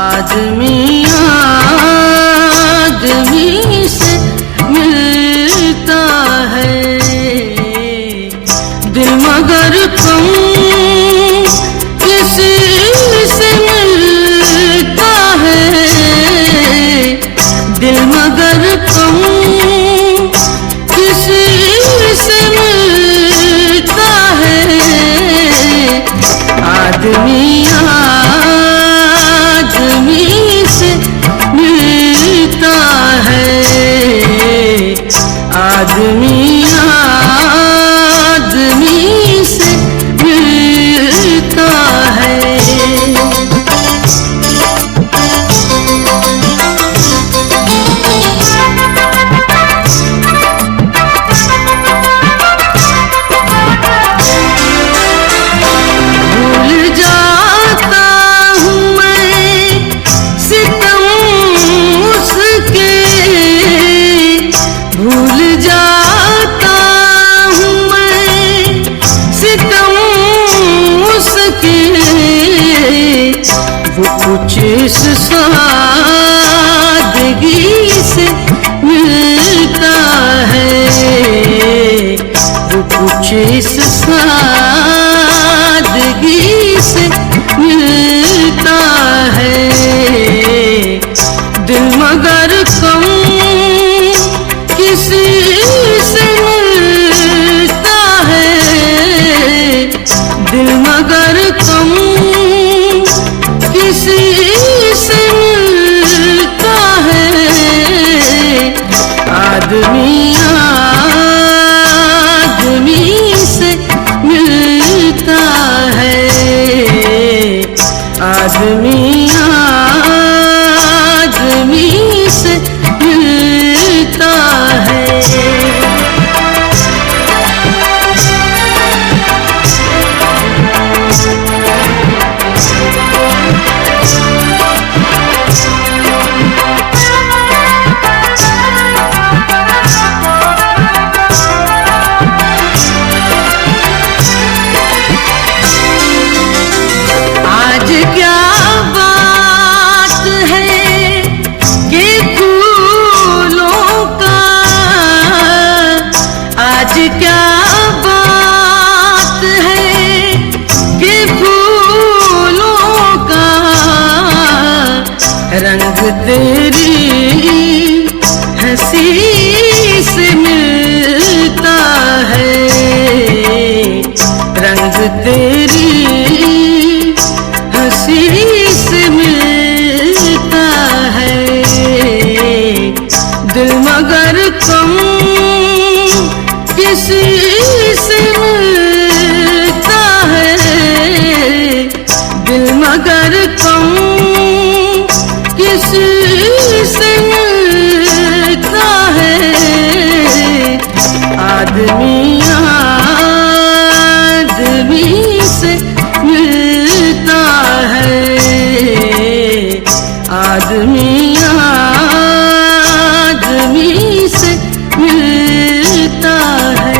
आदमी आदमी से मिलता है दिल मगर कम किसी से मिलता है दिल मगर कम किसी से मिलता है आदमी आदमी से मिलता है आदमी आदमी से मिलता है। कुछ इस सादगी से मिलता है वो कुछ इस सादगी से मिलता है दिल मगर कम किसी से मिलता है दिल मगर कम किसी से मिलता है आदमी आदमी से मिलता है आदमी आदमी से मिलता है। क्या बात है कि फूलों का रंग तेरी हंसी से मिलता है रंग तेरी हंसी से मिलता है दिल मगर कम किसी से मिलता है दिल मगर कम किसी से मिलता है आदमी आदमी से मिलता है आदमी आदमी से मिलता है।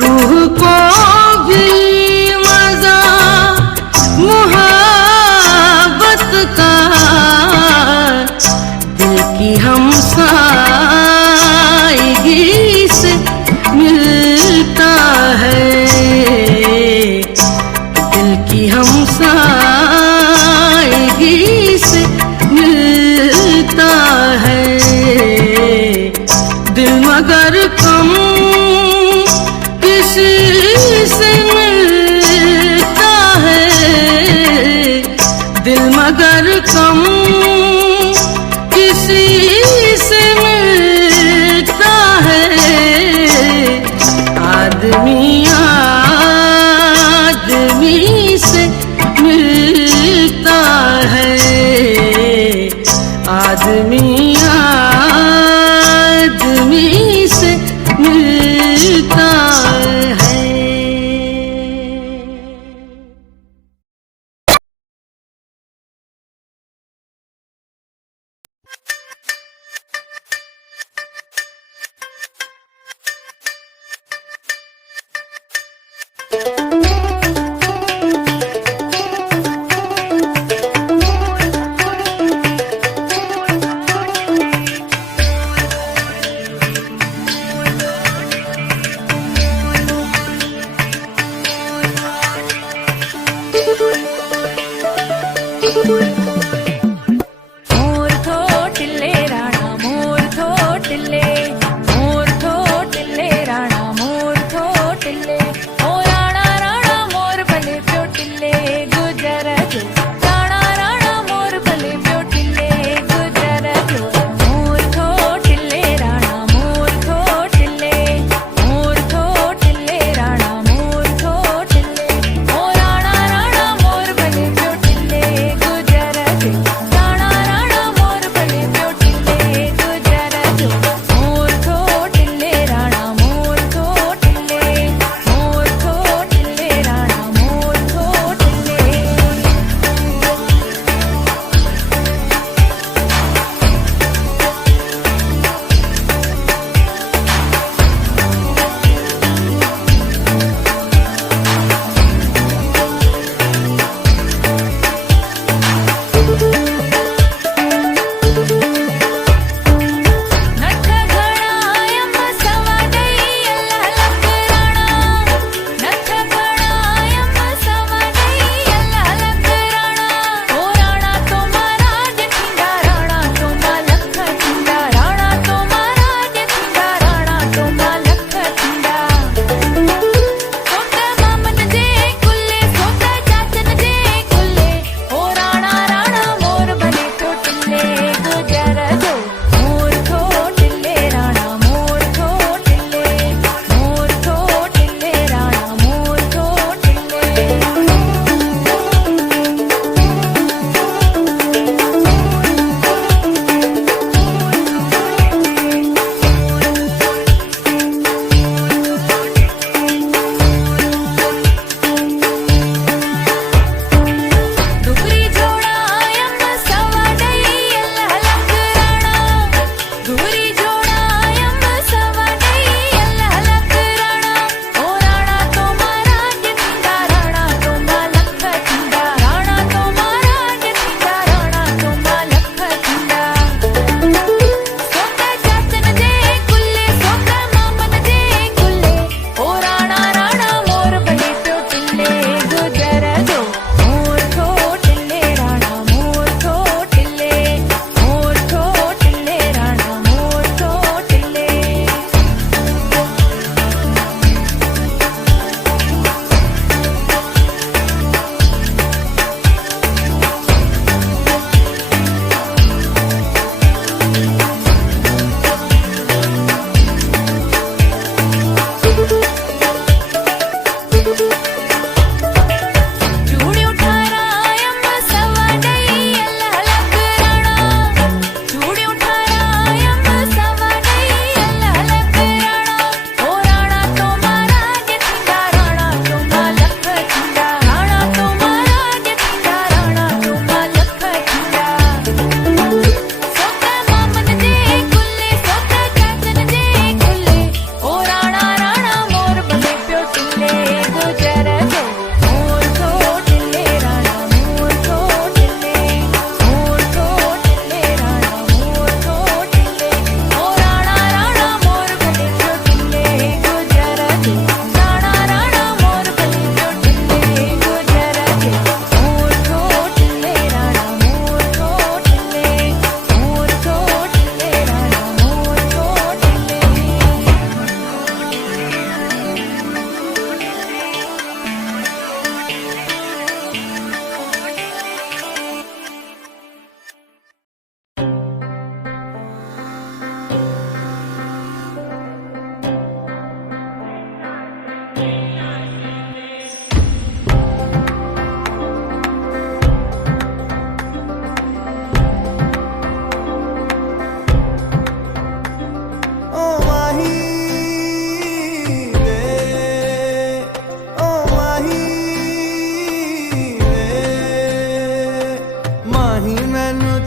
रूह को भी मजा मुहब्बत का दिल की हमसाईगी से मिलता है दिल की हमसाईगी से मिलता है दिल मगर कम किसी से मिलता है दिल मगर कम किसी से मिलता है आदमी आदमी से मिलता है आदमी आदमी से मिलता है।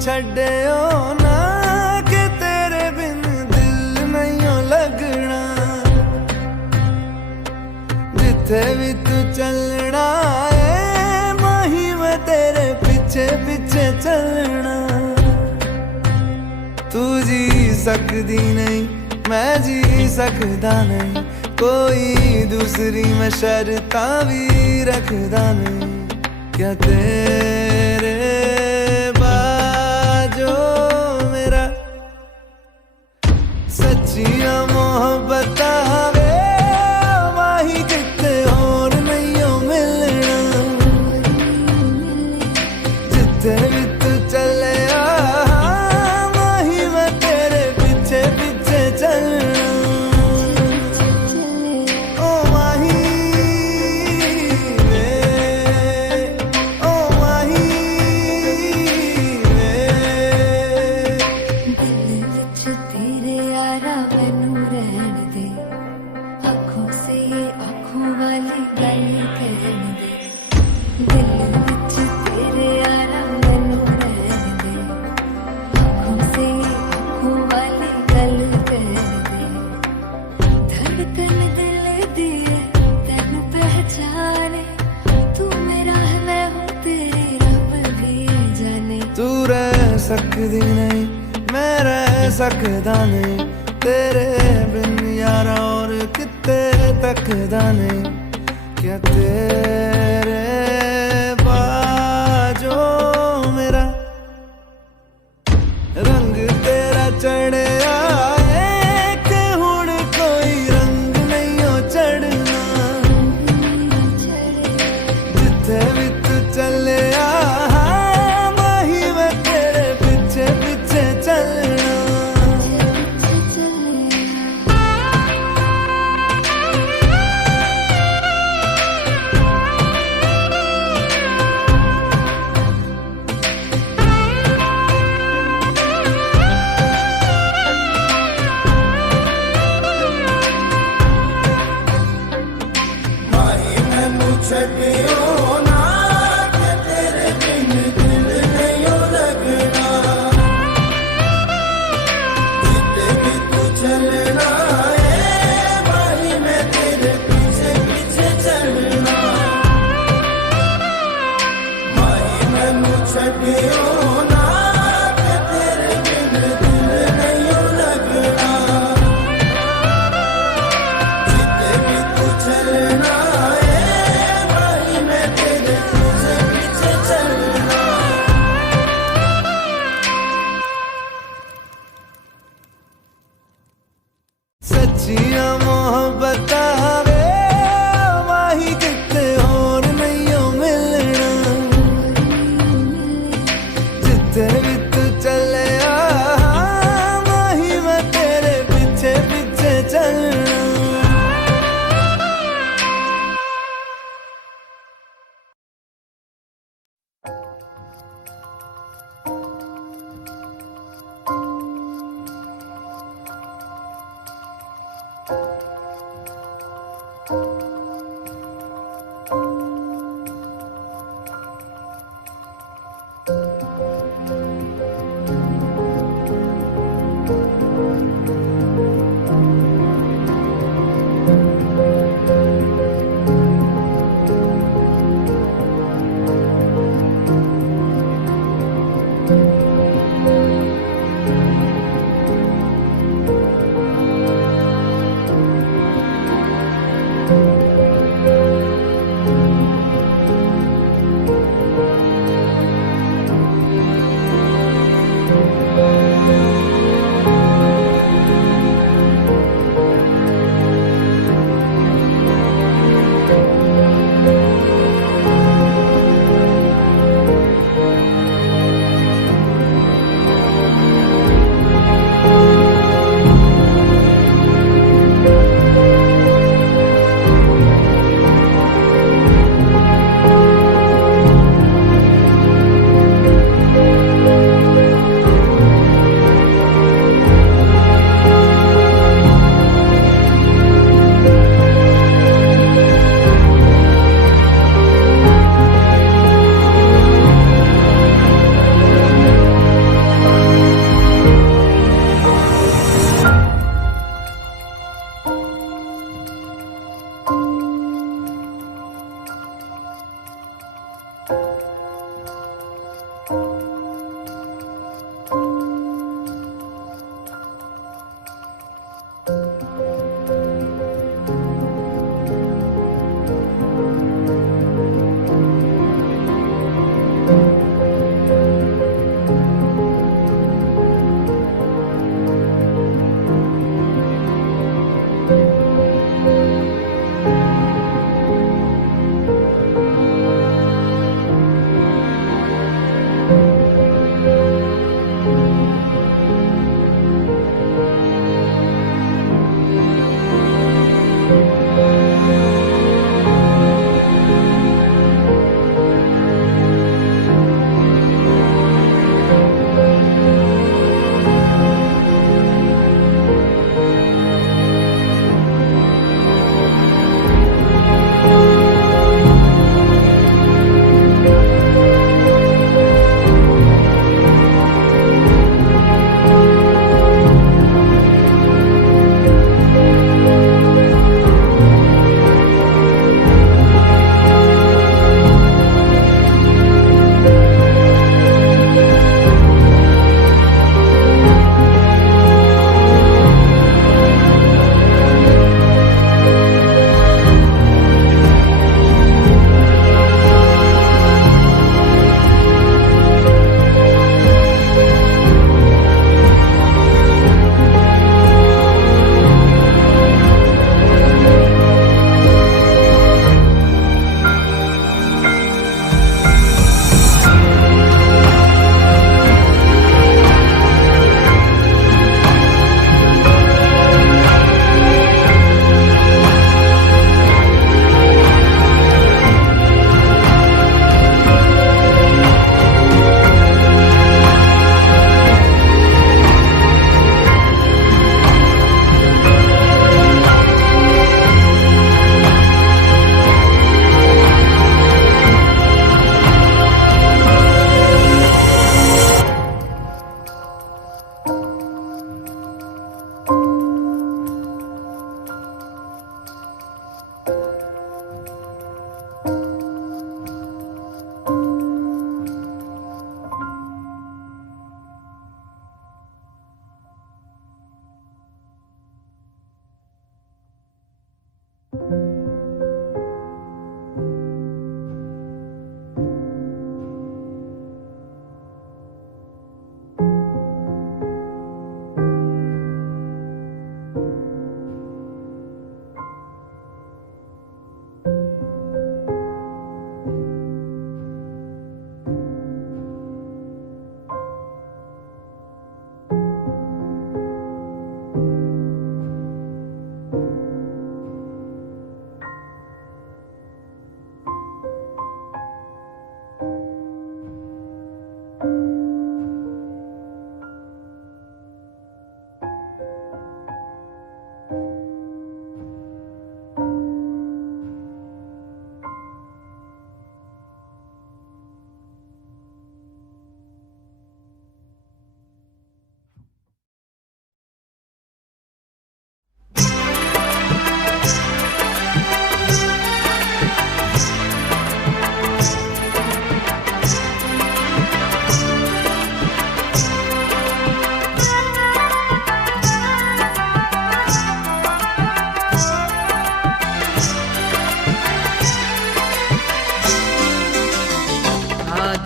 ਛੱਡਿਓ ਨਾ ਕਿ ਤੇਰੇ ਬਿਨ ਦਿਲ ਨਹੀਂ ਲੱਗਣਾ। ਜਿੱਥੇ ਵੀ ਤੂੰ ਚੱਲਣਾ ਏ ਮਾਹੀ ਮੈਂ ਤੇਰੇ ਪਿੱਛੇ ਪਿੱਛੇ ਚੱਲਣਾ। ਤੂੰ ਜੀ ਸਕਦੀ ਨਹੀਂ ਮੈਂ ਜੀ ਸਕਦਾ ਨਹੀਂ, ਕੋਈ दूसरी मैं शर्तां भी रखदा नहीं। क्या तेरे बतावे माही किते और नहीं मिलना जिथे भी तू चले माही मैं तेरे पीछे पीछे चलना ओ माही वे ओ माही वे दिल विच तेरे यारा मैनू रहन दे आँखों से ये आँखों वाली गल कहन दे दिल विच तेरे यारा मैनू रहन दे आँखों से ये आँखों वाली गल कहन दे धड़कन दिल दी है तैनू पहचाने तू मेरा है मैं हूँ तेरी रब भी जाने तू रह सकदी नहीं मैं रह सकदा नहीं तेरे बिन यारा और किते तकदा नहीं क्या तेरे बाजो मेरा रंग तेरा चढ़े आए कि हुण कोई रंग नहीं हो चढ़ना जिथे भी तू चले माही मैं तेरे पीछे पीछे चलना छड़ियो ना कि तेरे बिन दिल नहीं लगना जिते भी तू चलना माही मैं तेरे पीछे पीछे चलना माही मैनू छड़ियो ना कि तेरे बिन दिल नहीं लगना जिते भी तू चलना माही मैं तेरे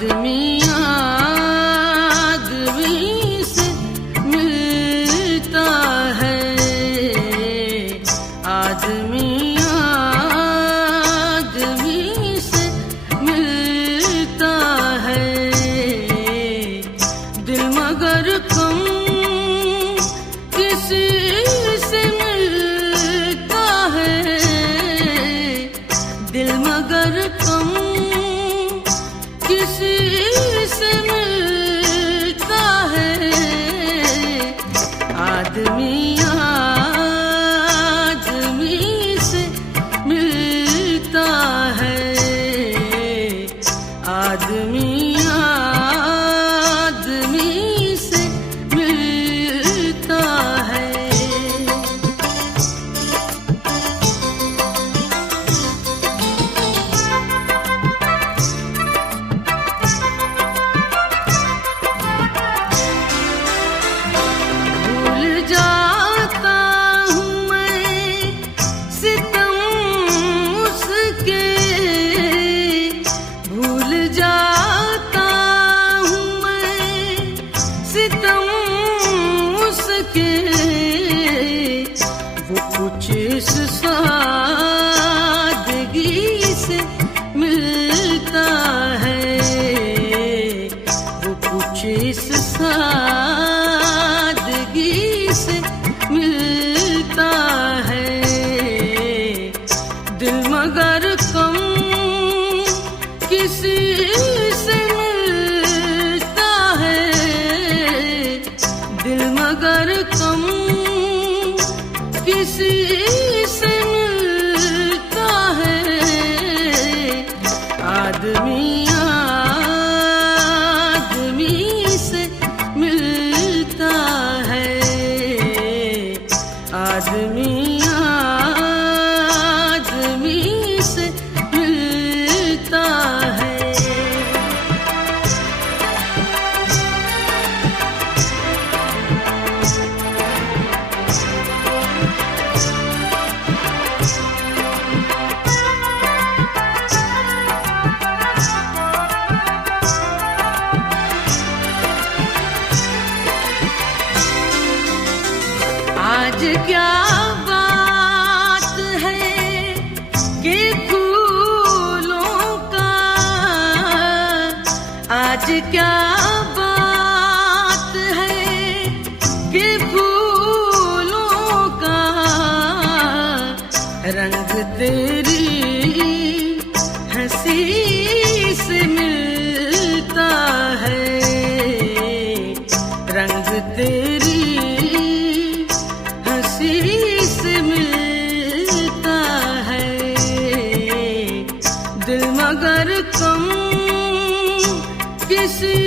आदमी आदमी से मिलता है, आदमी आदमी से मिलता है, दिल मगर कम किसी से मिलता है, दिल मगर कम किसी से मिलता है, आदमी आदमी से मिलता है, आदमी आदमी से मिलता है। भूल जाता हूँ मैं सितम उसके, भूल जाता हूँ मैं सितम उसके, वो कुछ इस सादगी से मिलता है, वो कुछ इस सादगी से मिलता है, दिल मगर कम किसी से मिलता है, दिल मगर कम किसी से मिलता है, आदमी आदमी से मिलता है, आदमी आदमी से मिलता है। आज क्या बात है कि फूलों का, आज क्या बात है कि फूलों का, रंग तेरी हंसी से मिलता है, रंग तेरी हंसी से मिलता है, दिल मगर कम किसी